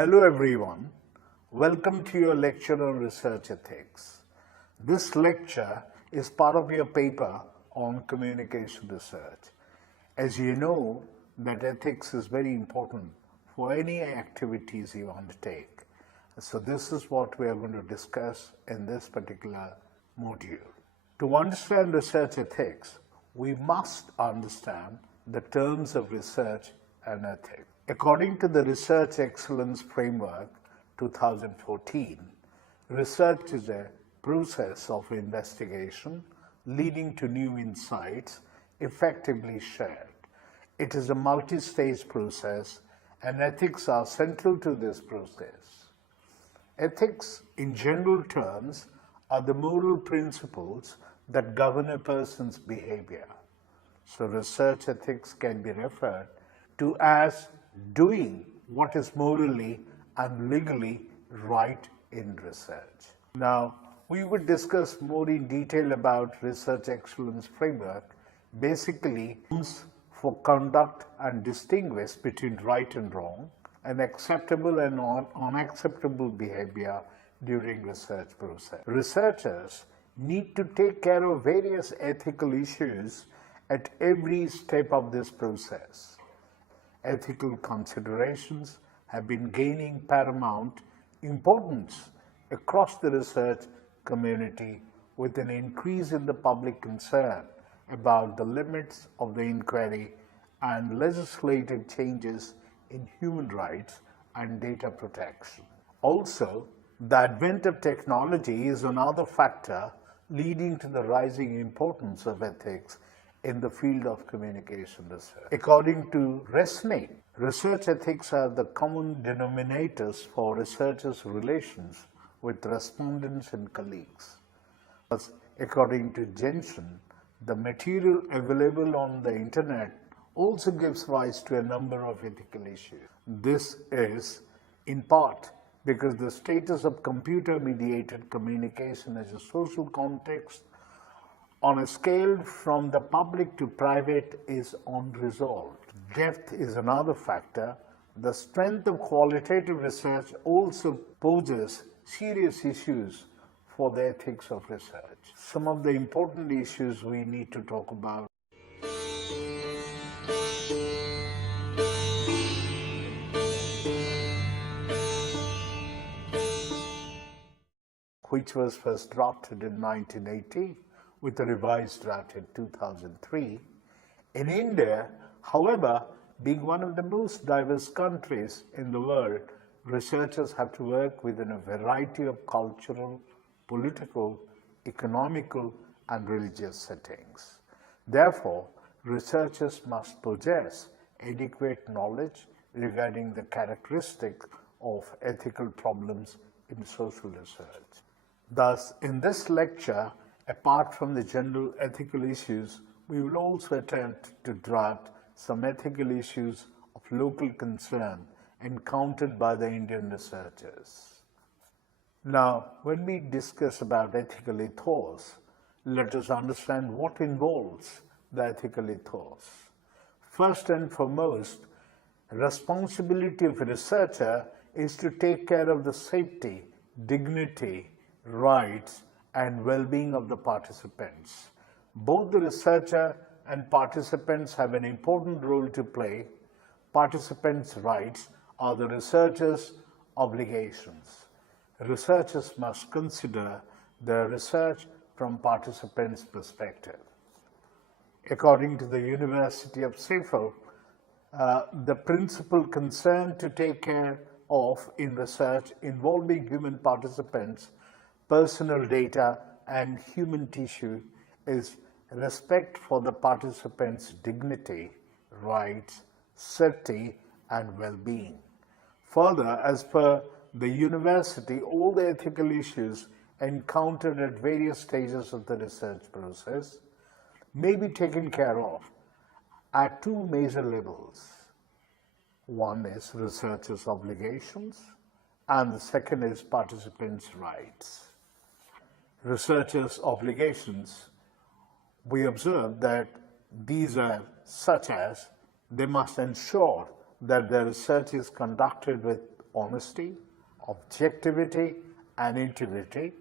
Hello everyone, welcome to your lecture on research ethics. This lecture is part of your paper on communication research. As you know that ethics is very important for any activities you undertake. So this is what we are going to discuss in this particular module. To understand research ethics, we must understand the terms of research and ethics. According to the Research Excellence Framework 2014, research is a process of investigation leading to new insights effectively shared. It is a multi-stage process and ethics are central to this process. Ethics, in general terms, are the moral principles that govern a person's behavior. So research ethics can be referred to as doing what is morally and legally right in research. Now, we would discuss more in detail about Research Excellence Framework, basically for conduct and distinguish between right and wrong, and acceptable and unacceptable behavior during research process. Researchers need to take care of various ethical issues at every step of this process. Ethical considerations have been gaining paramount importance across the research community with an increase in the public concern about the limits of the inquiry and legislative changes in human rights and data protection. Also, the advent of technology is another factor leading to the rising importance of ethics in the field of communication research. According to RESNE, research ethics are the common denominators for researchers' relations with respondents and colleagues. According to Jensen, the material available on the internet also gives rise to a number of ethical issues. This is, in part, because the status of computer-mediated communication as a social context on a scale from the public to private is unresolved. Depth is another factor. The strength of qualitative research also poses serious issues for the ethics of research. Some of the important issues we need to talk about. Which was first drafted in 1980 with a revised draft in 2003. In India, however, being one of the most diverse countries in the world, researchers have to work within a variety of cultural, political, economical, and religious settings. Therefore, researchers must possess adequate knowledge regarding the characteristics of ethical problems in social research. Thus, in this lecture, apart from the general ethical issues, we will also attempt to draft some ethical issues of local concern encountered by the Indian researchers. Now, when we discuss about ethical ethos, let us understand what involves the ethical ethos. First and foremost, responsibility of a researcher is to take care of the safety, dignity, rights, and well-being of the participants. Both the researcher and participants have an important role to play. Participants' rights are the researcher's obligations. Researchers must consider their research from participants' perspective. According to the University of Sheffield, the principal concern to take care of in research involving human participants, personal data, and human tissue is respect for the participants' dignity, rights, safety, and well-being. Further, as per the university, all the ethical issues encountered at various stages of the research process may be taken care of at two major levels. One is researchers' obligations, and the second is participants' rights. Researchers' obligations, we observe that these are such as they must ensure that their research is conducted with honesty, objectivity, and integrity,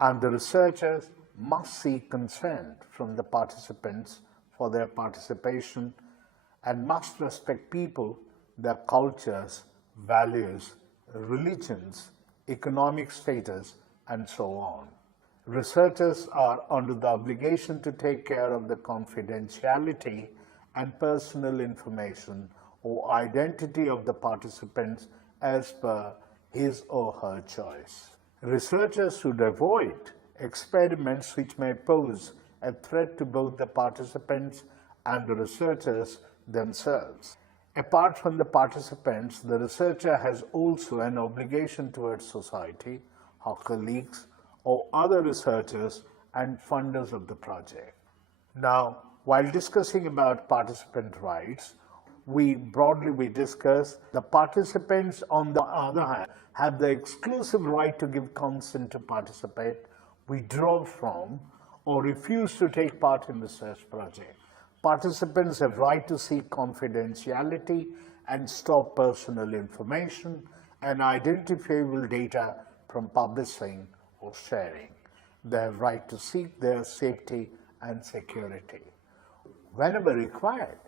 and the researchers must seek consent from the participants for their participation and must respect people, their cultures, values, religions, economic status, and so on. Researchers are under the obligation to take care of the confidentiality and personal information or identity of the participants as per his or her choice. Researchers should avoid experiments which may pose a threat to both the participants and the researchers themselves. Apart from the participants, the researcher has also an obligation towards society, her colleagues, or other researchers and funders of the project. Now, while discussing about participant rights, we discuss the participants on the other hand have the exclusive right to give consent to participate, withdraw from, or refuse to take part in research project. Participants have right to seek confidentiality and stop personal information and identifiable data from publishing or sharing. They have right to seek their safety and security. Whenever required,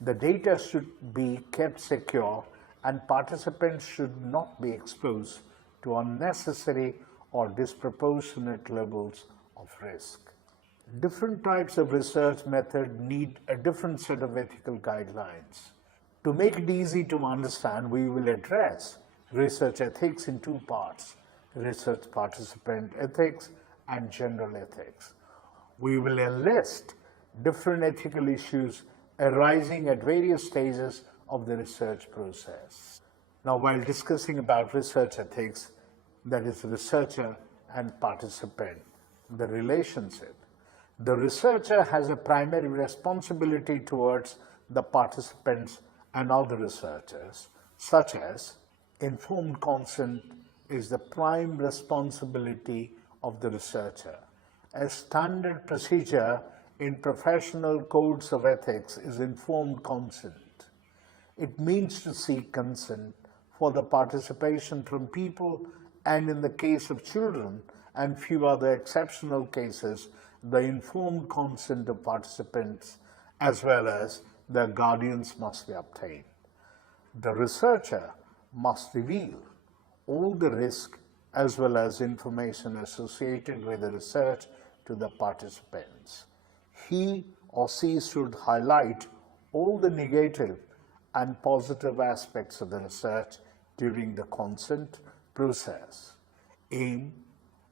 the data should be kept secure and participants should not be exposed to unnecessary or disproportionate levels of risk. Different types of research method need a different set of ethical guidelines. To make it easy to understand, we will address research ethics in two parts: research participant ethics and general ethics. We will enlist different ethical issues arising at various stages of the research process. Now, while discussing about research ethics, that is researcher and participant, the relationship, the researcher has a primary responsibility towards the participants and other researchers, such as informed consent is the prime responsibility of the researcher. A standard procedure in professional codes of ethics is informed consent. It means to seek consent for the participation from people, and in the case of children and few other exceptional cases, the informed consent of participants as well as their guardians must be obtained. The researcher must reveal all the risk as well as information associated with the research to the participants. He or she should highlight all the negative and positive aspects of the research during the consent process. Aim,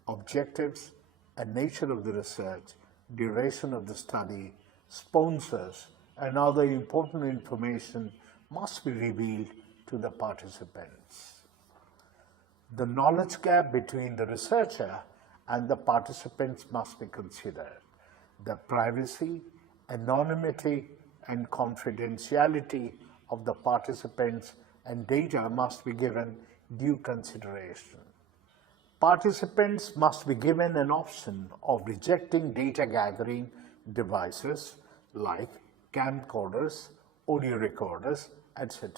objectives, and nature of the research, duration of the study, sponsors, and other important information must be revealed to the participants. The knowledge gap between the researcher and the participants must be considered. The privacy, anonymity, and confidentiality of the participants and data must be given due consideration. Participants must be given an option of rejecting data gathering devices like camcorders, audio recorders, etc.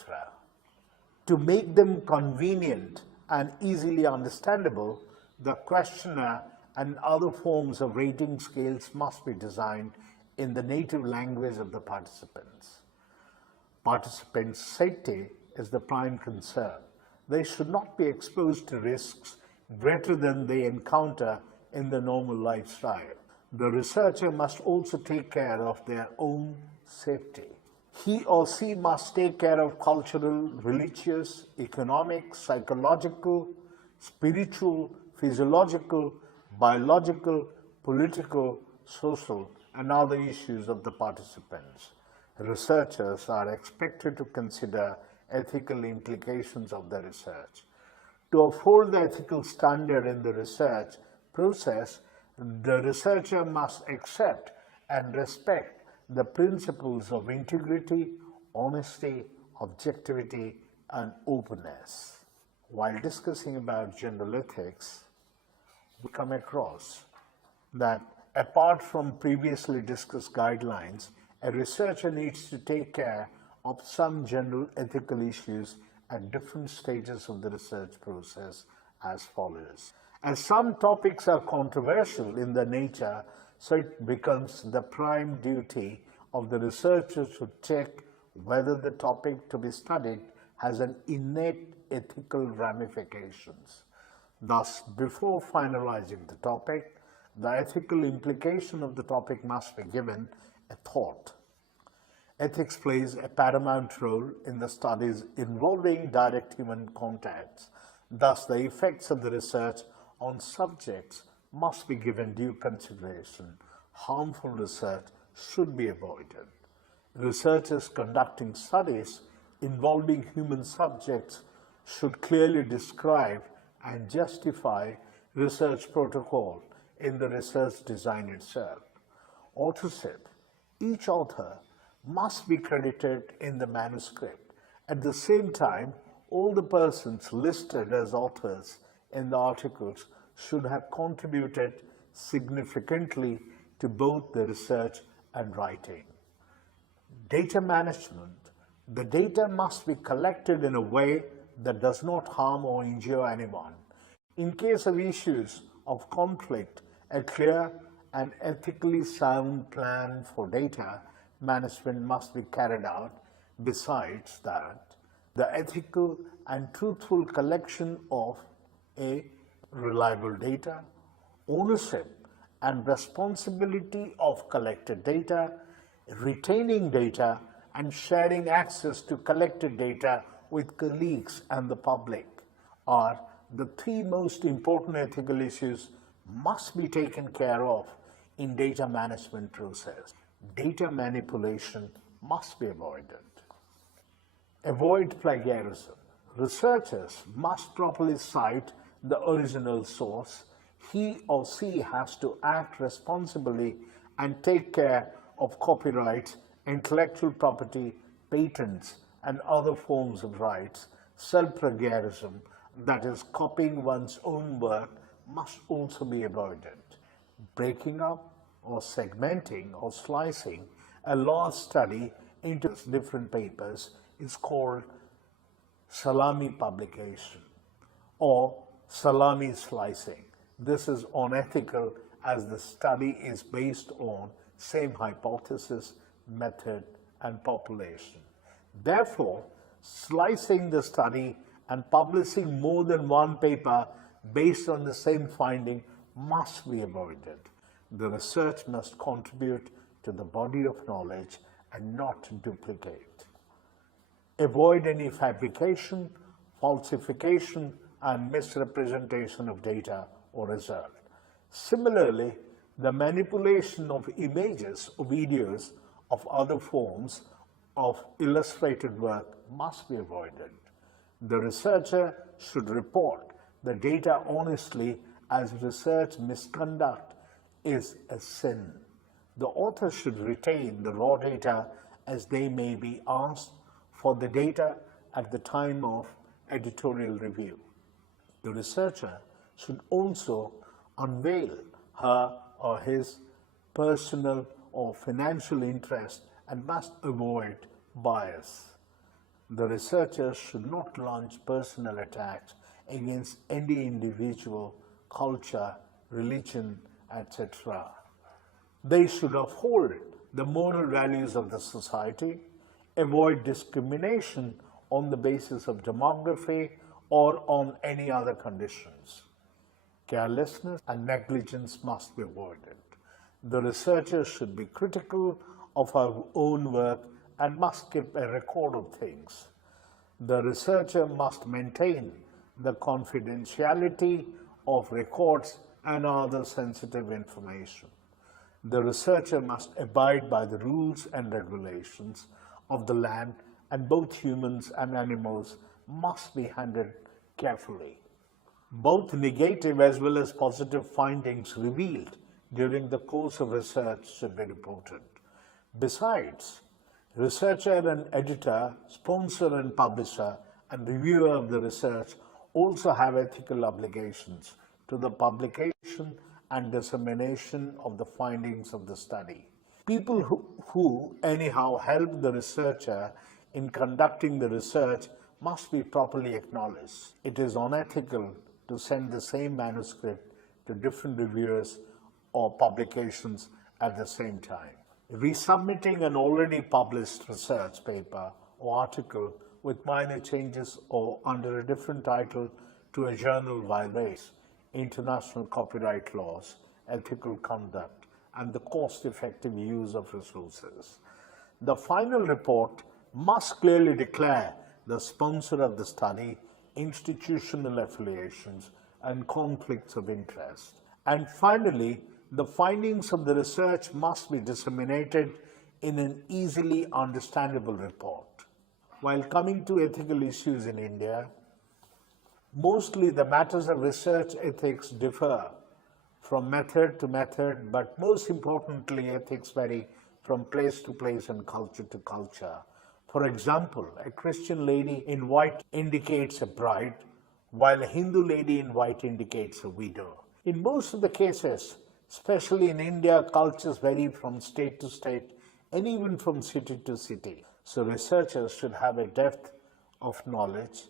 To make them convenient and easily understandable, the questionnaire and other forms of rating scales must be designed in the native language of the participants. Participants' safety is the prime concern. They should not be exposed to risks greater than they encounter in the normal lifestyle. The researcher must also take care of their own safety. He or she must take care of cultural, religious, economic, psychological, spiritual, physiological, biological, political, social, and other issues of the participants. Researchers are expected to consider ethical implications of the research. To uphold the ethical standard in the research process, the researcher must accept and respect the principles of integrity, honesty, objectivity, and openness. While discussing about general ethics, we come across that apart from previously discussed guidelines, a researcher needs to take care of some general ethical issues at different stages of the research process as follows. As some topics are controversial in their nature, so it becomes the prime duty of the researcher to check whether the topic to be studied has an innate ethical ramifications. Thus, before finalizing the topic, the ethical implication of the topic must be given a thought. Ethics plays a paramount role in the studies involving direct human contacts. Thus, the effects of the research on subjects must be given due consideration. Harmful research should be avoided. Researchers conducting studies involving human subjects should clearly describe and justify research protocol in the research design itself. Authorship. Each author must be credited in the manuscript. At the same time, all the persons listed as authors in the articles should have contributed significantly to both the research and writing. Data management. The data must be collected in a way that does not harm or injure anyone. In case of issues of conflict, a clear and ethically sound plan for data management must be carried out. Besides that, the ethical and truthful collection of a reliable data, ownership and responsibility of collected data, retaining data, and sharing access to collected data with colleagues and the public are the three most important ethical issues must be taken care of in data management process. Data manipulation must be avoided. Avoid plagiarism. Researchers must properly cite the original source. He or she has to act responsibly and take care of copyrights, intellectual property, patents, and other forms of rights. Self-plagiarism, that is, copying one's own work, must also be avoided. Breaking up or segmenting or slicing a large study into different papers is called Salami Publication or Salami slicing. This is unethical as the study is based on same hypothesis, method, and population. Therefore, slicing the study and publishing more than one paper based on the same finding must be avoided. The research must contribute to the body of knowledge and not duplicate. Avoid any fabrication, falsification, and misrepresentation of data or result. Similarly, the manipulation of images or videos of other forms of illustrated work must be avoided. The researcher should report the data honestly, as research misconduct is a sin. The author should retain the raw data as they may be asked for the data at the time of editorial review. The researcher should also unveil her or his personal or financial interest and must avoid bias. The researchers should not launch personal attacks against any individual, culture, religion, etc. They should uphold the moral values of the society, avoid discrimination on the basis of demography or on any other conditions. Carelessness and negligence must be avoided. The researcher should be critical of her own work and must keep a record of things. The researcher must maintain the confidentiality of records and other sensitive information. The researcher must abide by the rules and regulations of the land, and both humans and animals must be handled carefully. Both negative as well as positive findings revealed during the course of research should be reported. Besides, researcher and editor, sponsor and publisher, and reviewer of the research also have ethical obligations to the publication and dissemination of the findings of the study. People who anyhow help the researcher in conducting the research must be properly acknowledged. It is unethical to send the same manuscript to different reviewers or publications at the same time. Resubmitting an already published research paper or article with minor changes or under a different title to a journal violates international copyright laws, ethical conduct, and the cost-effective use of resources. The final report must clearly declare the sponsor of the study, institutional affiliations, and conflicts of interest. And finally, the findings of the research must be disseminated in an easily understandable report. While coming to ethical issues in India, mostly the matters of research ethics differ from method to method, but most importantly, ethics vary from place to place and culture to culture. For example, a Christian lady in white indicates a bride, while a Hindu lady in white indicates a widow. In most of the cases, especially in India, cultures vary from state to state and even from city to city. So researchers should have a depth of knowledge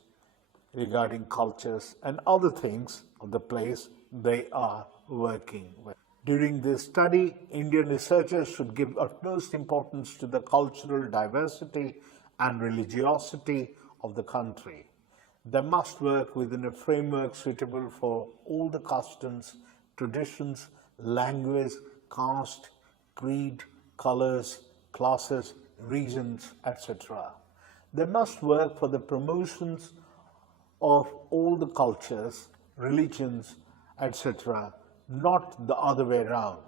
regarding cultures and other things of the place they are working with. During this study, Indian researchers should give utmost importance to the cultural diversity and religiosity of the country. They must work within a framework suitable for all the customs, traditions, language, caste, creed, colors, classes, regions, etc. They must work for the promotions of all the cultures, religions, etc., not the other way around.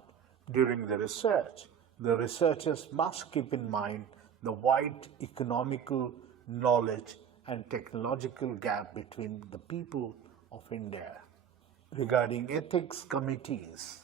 During the research, the researchers must keep in mind the wide economical, knowledge, and technological gap between the people of India. Regarding ethics committees,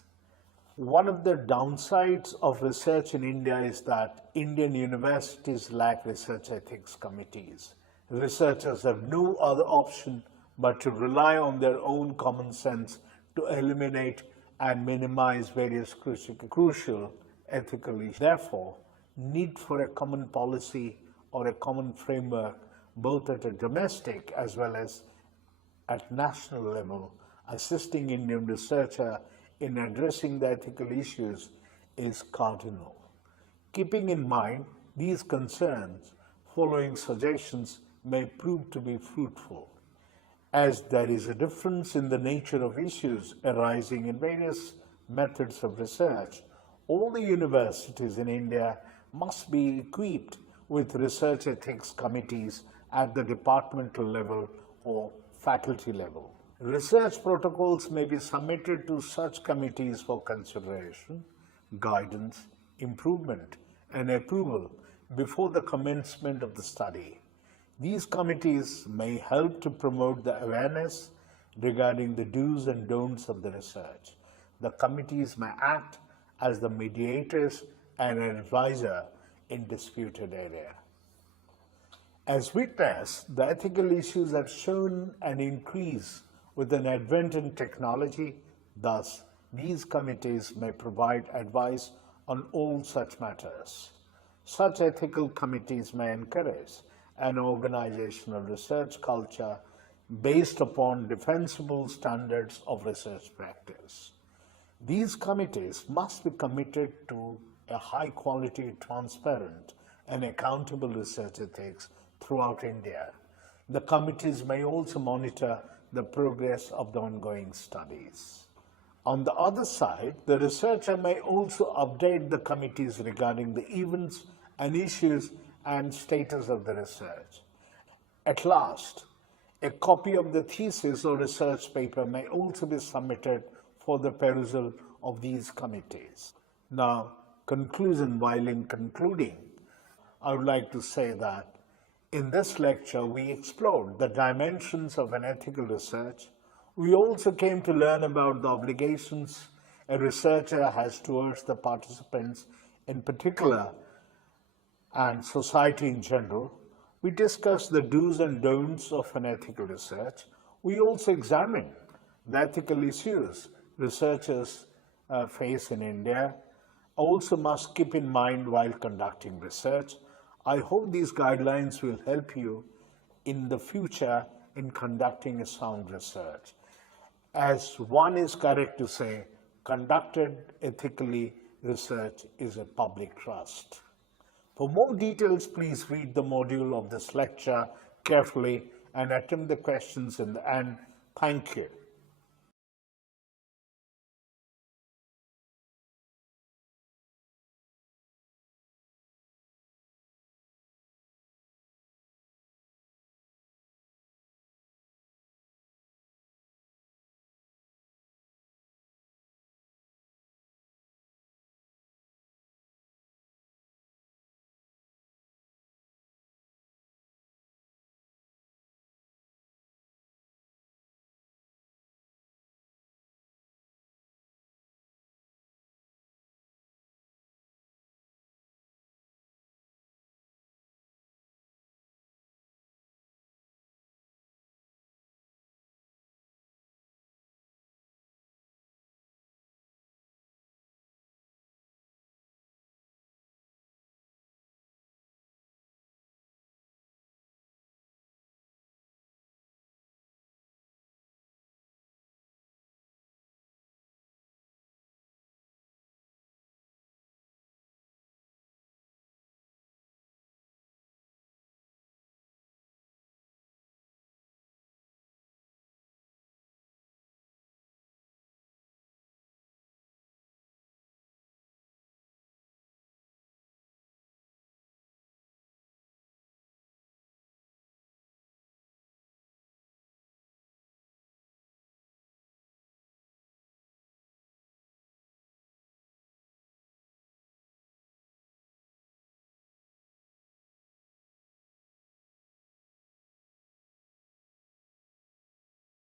one of the downsides of research in India is that Indian universities lack research ethics committees. Researchers have no other option but to rely on their own common sense to eliminate and minimize various crucial ethical issues. Therefore, need for a common policy or a common framework, both at a domestic as well as at national level, assisting Indian researcher in addressing the ethical issues is cardinal. Keeping in mind these concerns, following suggestions may prove to be fruitful. As there is a difference in the nature of issues arising in various methods of research, all the universities in India must be equipped with research ethics committees at the departmental level or faculty level. Research protocols may be submitted to such committees for consideration, guidance, improvement, and approval before the commencement of the study. These committees may help to promote the awareness regarding the do's and don'ts of the research. The committees may act as the mediators and an advisor in disputed area. As witnessed, the ethical issues have shown an increase with an advent in technology. Thus, these committees may provide advice on all such matters. Such ethical committees may encourage an organizational research culture based upon defensible standards of research practice. These committees must be committed to a high-quality, transparent, and accountable research ethics throughout India. The committees may also monitor the progress of the ongoing studies. On the other side, the researcher may also update the committees regarding the events and issues and status of the research. At last, a copy of the thesis or research paper may also be submitted for the perusal of these committees. Now, while in concluding, I would like to say that in this lecture, we explored the dimensions of an ethical research. We also came to learn about the obligations a researcher has towards the participants in particular and society in general. We discussed the do's and don'ts of an ethical research. We also examined the ethical issues researchers face in India, also must keep in mind while conducting research. I hope these guidelines will help you in the future in conducting a sound research. As one is correct to say, conducted ethically research is a public trust. For more details, please read the module of this lecture carefully and attempt the questions in the end. Thank you.